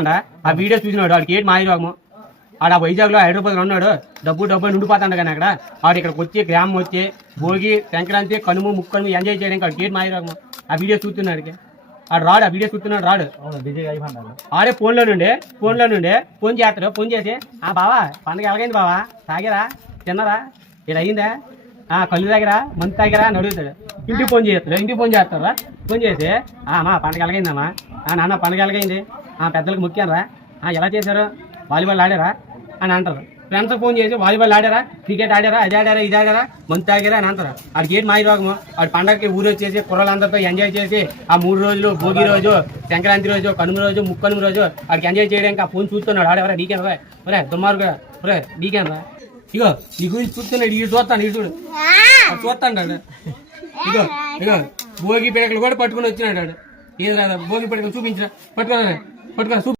ఆ వీడియో చూసినాడు వాడికి ఏంటి మాయరోగము. ఆడ వైజాగ్ లో హైదరాబాద్ ఉన్నాడు, డబ్బు నిండిపోతాడు కానీ అక్కడ వాడు ఇక్కడికి వచ్చి గ్రామం వచ్చి భోగి సంక్రాంతి కనుము ముక్కనుము ఎంజాయ్ చేయడానికి వాడికి ఏంటి మాయరోగము. ఆ వీడియో చూస్తున్నాడికి ఆడు రాడు, ఆ వీడియో చూస్తున్నాడు రాడు. ఆడే ఫోన్ చేస్తాడు. ఫోన్ చేసి ఆ బావా పండగ ఎలాగైంది బావా, తాగారా తిన్నారా ఇలా అయిందా, కళ్ళు తాగిరా మందు తాగిరా అని అడుగుతాడు. ఇంటికి ఫోన్ చేస్తారా ఫోన్ చేసి మా పండగ ఎలాగైందమ్మా, నాన్న పండగ ఎలాగైంది, పెద్దలకు ముఖ్యానరా, ఎలా చేశారు, వాలీబాల్ ఆడారా అని అంటారు. ఫ్రెండ్స్ ఫోన్ చేసి వాలీబాల్ ఆడారా, క్రికెట్ ఆడారా, అది ఆడారా ఇది ఆడారా మందు తాగారా అని అంటారు. వాడికి ఏంటి మాయ రోగము. వాడి పండగకి ఊరు వచ్చేసి కుర్రలందరితో ఎంజాయ్ చేసి ఆ 3 రోజులు భోగి రోజు సంక్రాంతి రోజు కనుమ రోజు ముక్కనుమ రోజు వాడికి ఎంజాయ్ చేయడానికి ఆ ఫోన్ చూస్తున్నాడు. ఆడెవరా డీకేనరా ఒరే దుమ్మారు కూడా ఒరే డీకేనరా, ఇగో నీ గురించి చూస్తున్నాడు, ఇటు చూస్తాను ఇటు చూడు చూస్తాడు. ఇగో భోగి పిడకలు కూడా పట్టుకుని వచ్చినాడు. ఏది రాదా భోగి పిడకలు చూపించిన పట్టుకోరా